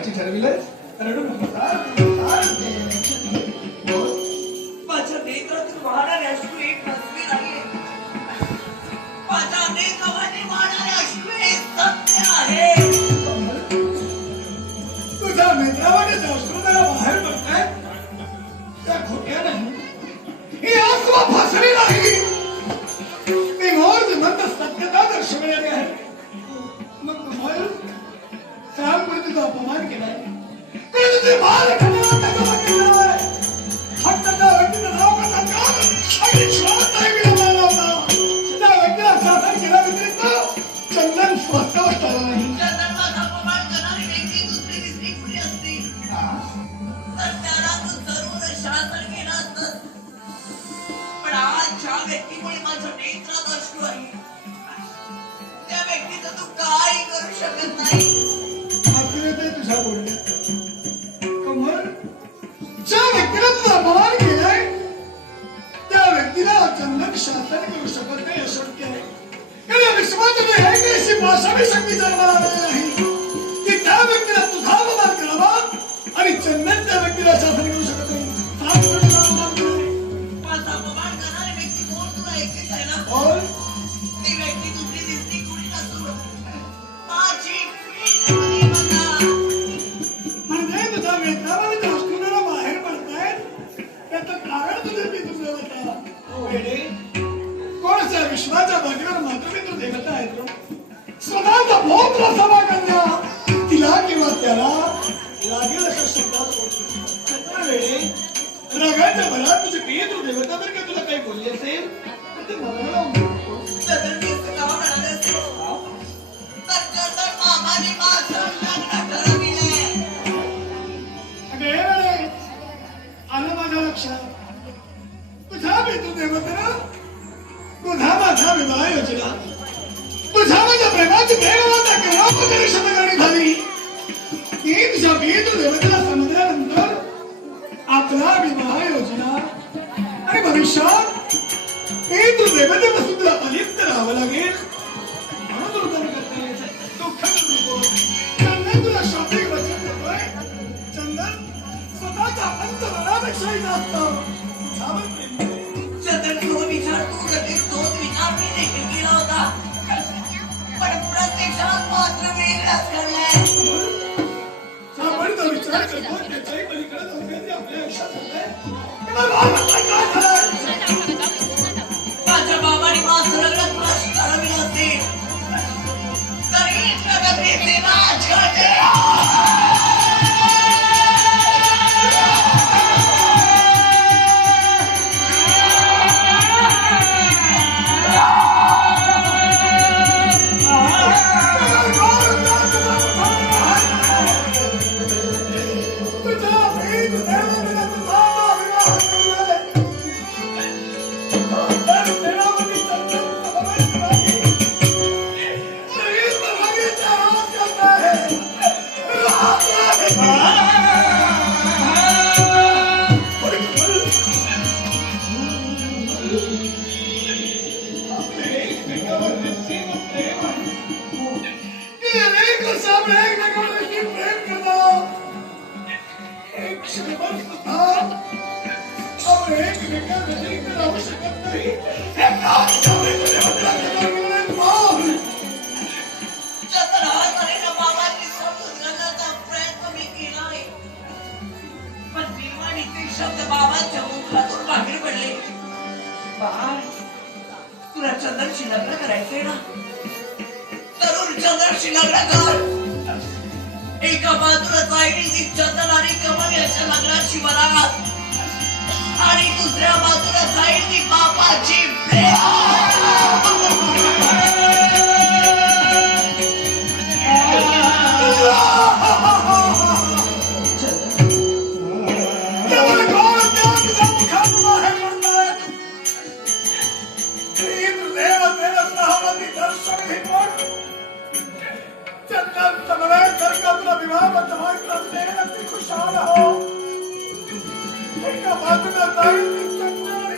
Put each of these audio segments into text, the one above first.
लग्नाची ठरविलंय रडू नको माझ्या नेत्रातून वाहणारे अश्रू एक नसवी नाहीये. माझ्या नेत्रामध्ये वाहणारे अश्रू हे सत्य आहे. तुझ्या मित्रामध्ये अश्रू जरा बाहेर पडताय त्या खोट्या नाही ही आत्मा फसली नाही मी मोर जिवंत सत्यता दर्शवलेली आहे. मग कमाल सांग कोणी तुझा अपमान केलाय कोणी तुझे माल केलाय हक्काच्या व्यक्तीचं नाव कसा काल आणि श्वास नाही मिळाला होता त्या व्यक्तीला शासन केल्या व्यतिरिक्त चंदन श्वासावर टाळला नाही. चंदनचा अपमान करणारी व्यक्ती दुसरी तिसरी कुठली असती तर त्याला तू जरूर शासन केलं असतं. पण आज ज्या व्यक्तीमुळे माझ्या नेत्रात अश्रू आहे त्या व्यक्तीचं तू काही करू शकत नाही. तुझ्या बोलण्यात कमल ज्या व्यक्तीला तुझा अपमान केलाय त्या व्यक्तीला चंदन शासन करू शकत नाही अशक्य आहे. कारण विश्वात आहे की अशी भाषा मी शक्ती जन्माला आलेली नाही की त्या व्यक्तीला तुझा अपमान करावा आणि चंदन त्या व्यक्तीला शासन करू शकत नाही. सांग कोणी तुझा अपमान केलाय? माझा अपमान करणारी व्यक्ती कोण तुला एकटीच आहे ना? बोल. ती व्यक्ती दुसरी दिसती कुणी नसू माझी प्रिय बघा. म्हणजे तुझ्या मित्रामध्ये अश्रूला बाहेर पडतायत त्याचं कारण तुझे मित्र होता वेडे. कोणत्या विश्वाच्या बागेवर मात्र मित्र देवता आहेत स्वतःचा भोग रसावा कन्या तिला किंवा त्याला लागेल अशा शब्दात वेडे रागाच्या भरात तुझी प्रिय देवता जर का तुला काही बोलली असेल तर ते मला आलं माझ्या लक्षात तुझ्या पितृ देवतेनं तुझा माझा विवाह योजना तुझ्या माझ्या प्रेमाची देवता केव्हा वगैरे शतकाणी झाली ती तुझ्या पितृ देवतेला समजल्यानंतर आपला विवाह योजना आणि भविष्यात पितृ देवतेपासून तुला अलिप्त राहावं लागेल म्हणून तुला करता दुःख चंदन तुला शाब्दिक वचन देतोय. चंदन स्वतःच्या अंतरापेक्षाही जास्त तुझ्यावर प्रेम आहे. चंदन तो विचार तू लगेच तोच विचार मी देखील केला होता पण प्रत्यक्षात मात्र वेगळाच घडलाय. आपण तो विचार करतो त्याच्याही पलीकडे जाऊन ते आपल्या आयुष्यात घडलंय. माझ्या बाबांनी माझं लग्न तुला ठरविलं असेल तरी प्रगतीचे माझ्याकडे शब्द बाबांच्या मुखातून बाहेर पडले. बाळ तुला चंदनशी लग्न करायचंय ना तरुण चंदनशी लग्न कर. एका बाजूला जाईल ती चंदन आणि कमल यांच्या लग्नाची वरात आणि दुसऱ्या बाजूला जाईल ती बाबाची खुशाल हो एका बाजूला जाईल ती चंदन आणि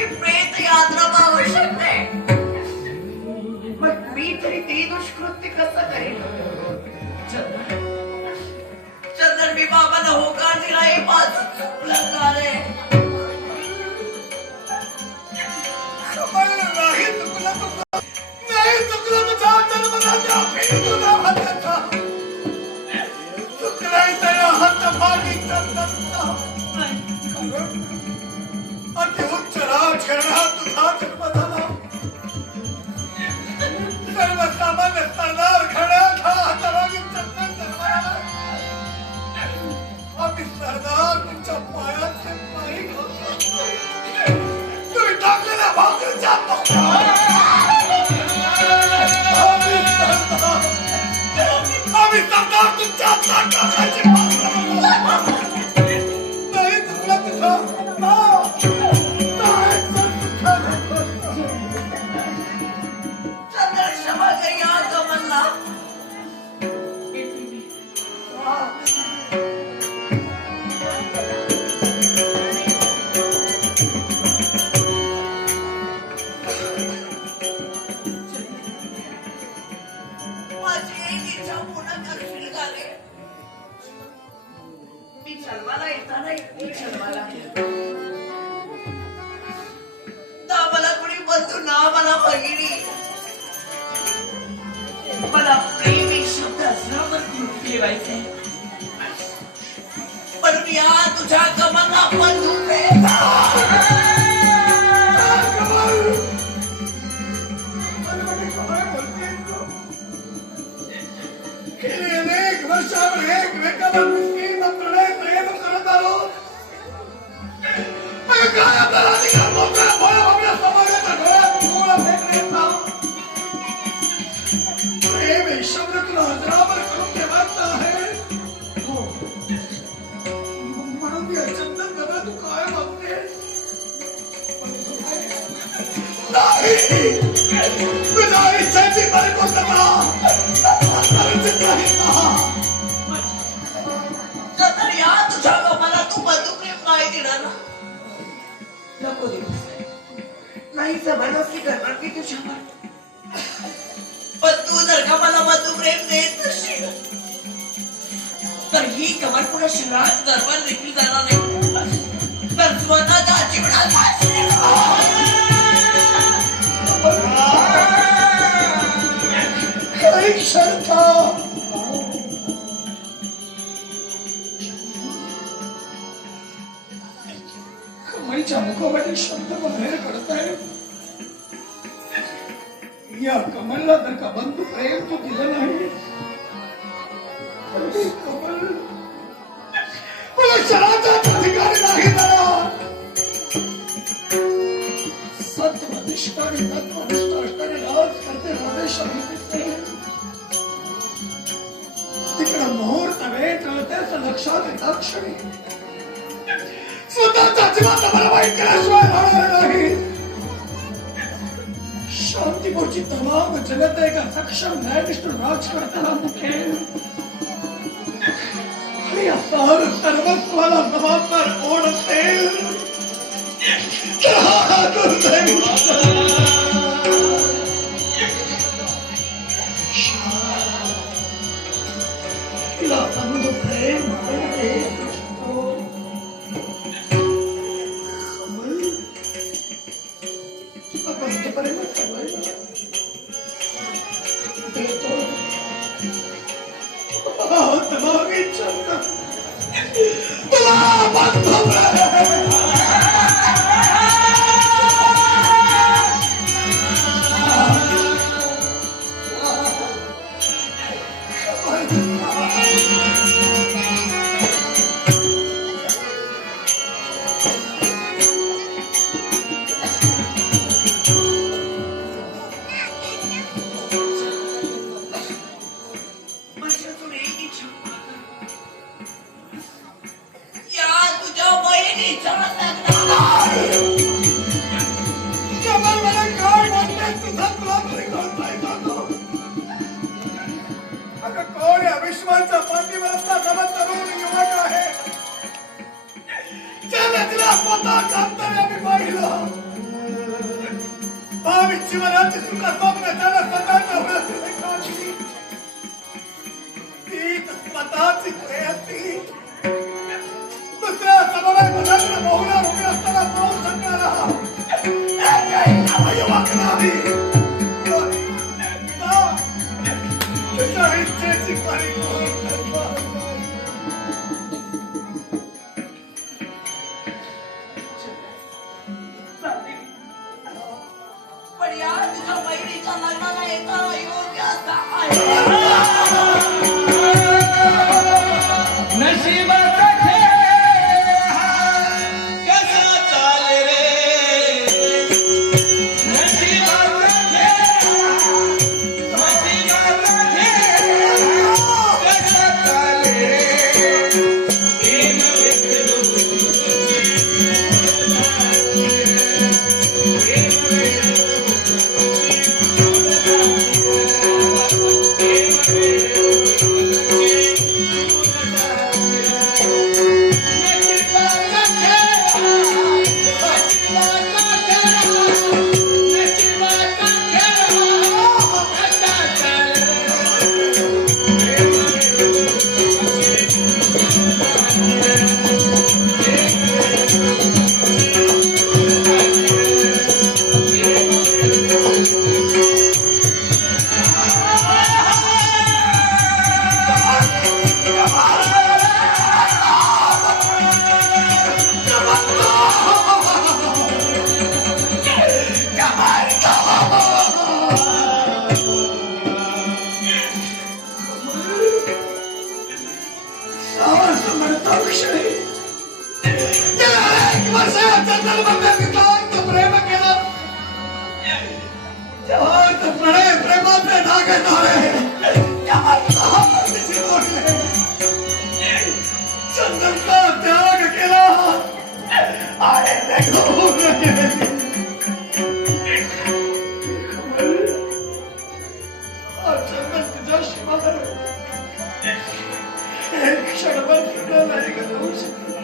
माझी प्रेत यात्रा पाहू शकते. मग मी तरी ते दुष्कृत्य कसं करेन? चंदन मी बाबांना होकार दिला हे माझं चुकलं का रे? नाही चुकलं तुझा जन्मदात्या फिरतुना हाताचा चुकलाय त्या हातभागी चंदनचा अति उच्च राजघराण्यात तुझा जन्म झाला सर्वसामान्य सरदार घराण्यात हा हातभागी चंदन जन्माला आम्ही सरदार तुमच्या पायाचे पायी घालतो तुम्ही टाकलेल्या भाकरीच्या आम्ही सरदार तुमच्या ताटाखाली नाही तुला तुझा चंदन क्षमा कर या कमलला. माझी एक इच्छा पूर्ण करशील का रे? मी जन्माला येताना मी जन्माला ना मला कोणी बंधू ना मला भगिनी. मला प्रेम एक शब्द असल्यावर खूप ठेवायचे पण मी या तुझ्या कमलला बंधू प्रेम गेली अनेक वर्षावर एकमेकाला मिसकीन प्रणय प्रेम करत आलो मग काय आपल्याला अधिकार लोकांना बोला आपल्या समाजाच्या डोळ्यात डोळा फेकण्याचा प्रेम हे शब्द तुला हजरावर करून ठेवायचा आहे हो म्हणून या चंदन कदा तू काय मागतेस नाही तुझ्या इच्छेची परिपूर्णता तर या तुझ्या मला तू बंधू प्रेम नाही देणार ना? नको दिवस नाही जबरदस्ती करणार मी तुझ्यावर पण तू जर का मला बंधू प्रेम देत नसशील तर ही कमल पुन्हा शरीरात दरबार देखील जाणार नाही तर स्वतःच्या जीवनात काही क्षण था कमळीच्या मुखामध्ये शब्द बाहेर पडत आहे या कमलला जर का बंधू प्रेम तू दिलं नाही तर ती कमल मला शराचा अधिकारी नाही झाला सत्वनिष्ठ आणि तत्वनिष्ठ असणारे राज करते राधेश्वर तिकडं मुहूर्त वेळ कळतेच लक्षात येतात क्षणी स्वतःचा जीवाचा मला वाईट केल्याशिवाय राहणार नाही शांतीपूरची तमाम जनता एका सक्षम न्यायनिष्ठ राजकर्त्याला मुखेल आणि आता सर्वस्वाला जबाबदार कोण असेल तर हा दुर्दैवी तिला बंधू प्रेम भावी जीवनाची सुखा स्वप्न त्याला स्वतःच्या वयाची काळजी तीच स्वतःची प्रयत्नी दुसऱ्या समोर लग्न बहुला उभी असताना पाहू शकणारा अवयवाक नाही तुझ्या इच्छेची परिपूर्ण पण या तुझ्या बहिणीच्या लग्नाला येता योग्य असा आहे नशिबाचा खेळ कसा चाले रे नशिबाचा खेळ नशिबाचा खेळ कसा चाले रे प्रेम प्रणय प्रेमाचे धागे धरले चंदनचा त्याग केला आणि चंदन तुझ्याशिवाय एक क्षणभर सुद्धा नाही घालवू शकला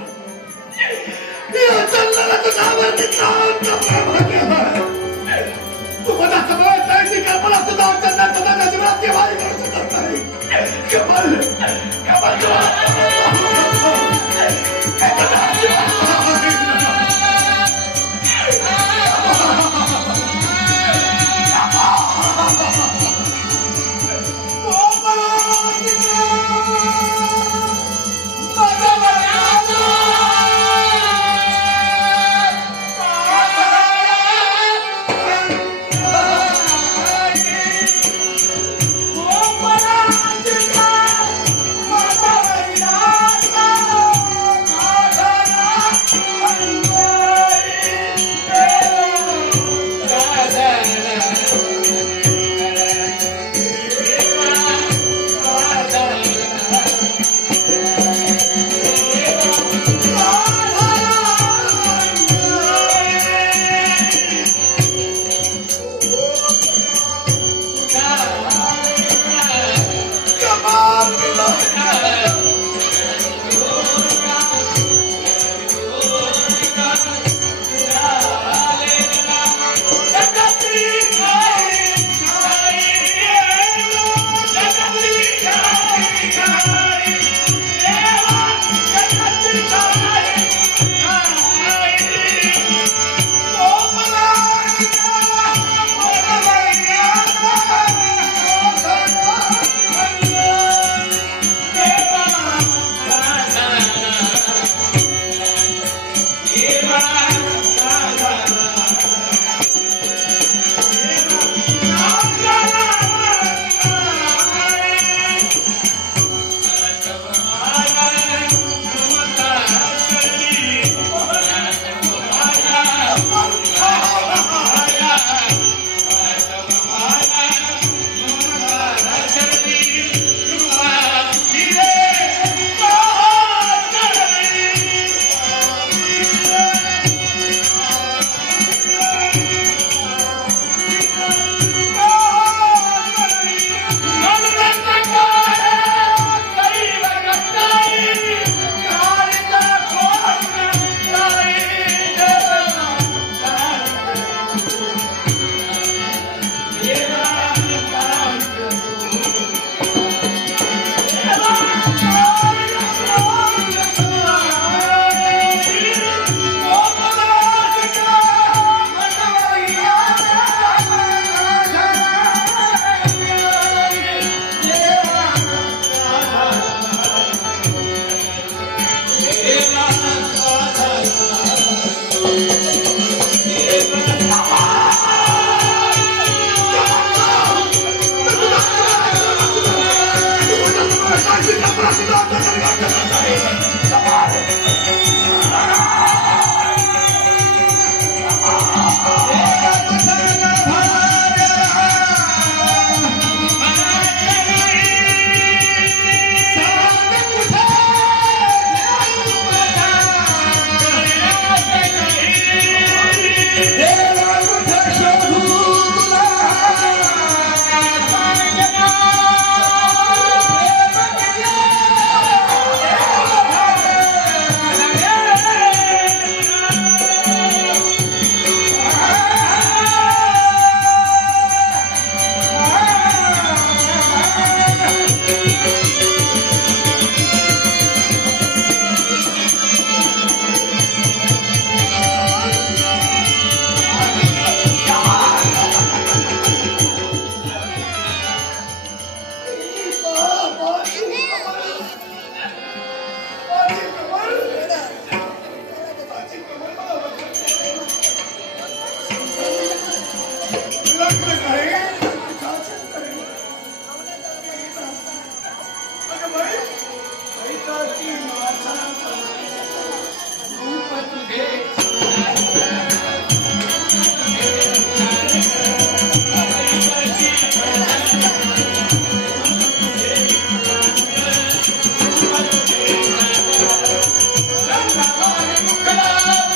या चंदनाला तुझ्यावर नितांत प्रेम केला तू मला सगळं जायची कल्पना सुद्धा चंदन तुझ्या जीवनात केव्हाही करू शकत नाही Kamal Kamal Oh,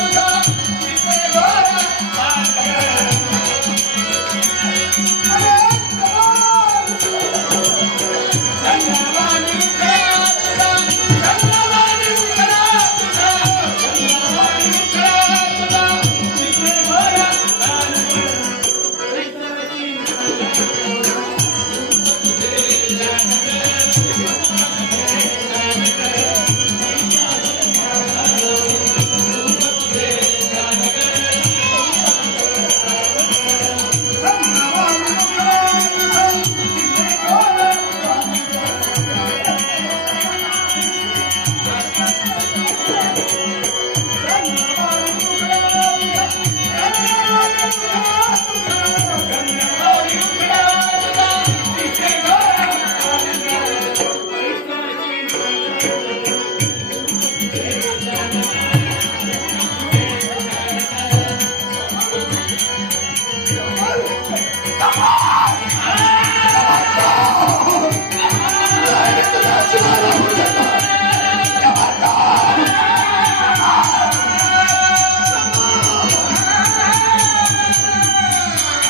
Come on!